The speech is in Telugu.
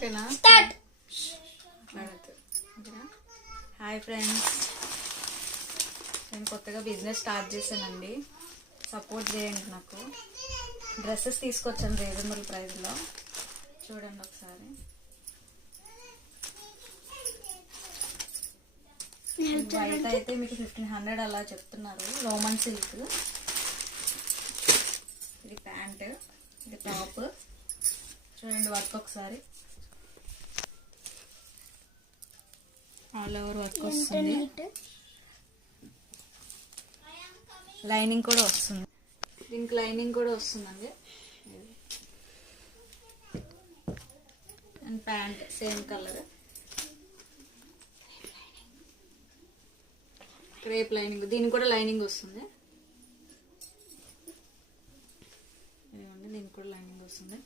ఓకేనా? హాయ్ ఫ్రెండ్స్, నేను కొత్తగా బిజినెస్ స్టార్ట్ చేశానండి. సపోర్ట్ చేయండి. నాకు డ్రెస్సెస్ తీసుకొచ్చాను రీజనబుల్ ప్రైస్లో. చూడండి ఒకసారి. వైట్ అయితే మీకు 1500 అలా చెప్తున్నారు. Roman silk. ఇది ప్యాంట్, ఇది టాప్. చూడండి వర్క్ ఒకసారి. ఆల్ ఓవర్ వర్క్ వస్తుంది. లైనింగ్ కూడా వస్తుంది. దీనికి లైనింగ్ కూడా వస్తుందండి. And pant same colour, crepe lining. దీనికి కూడా లైనింగ్ వస్తుంది. దీనికి కూడా లైనింగ్ వస్తుంది.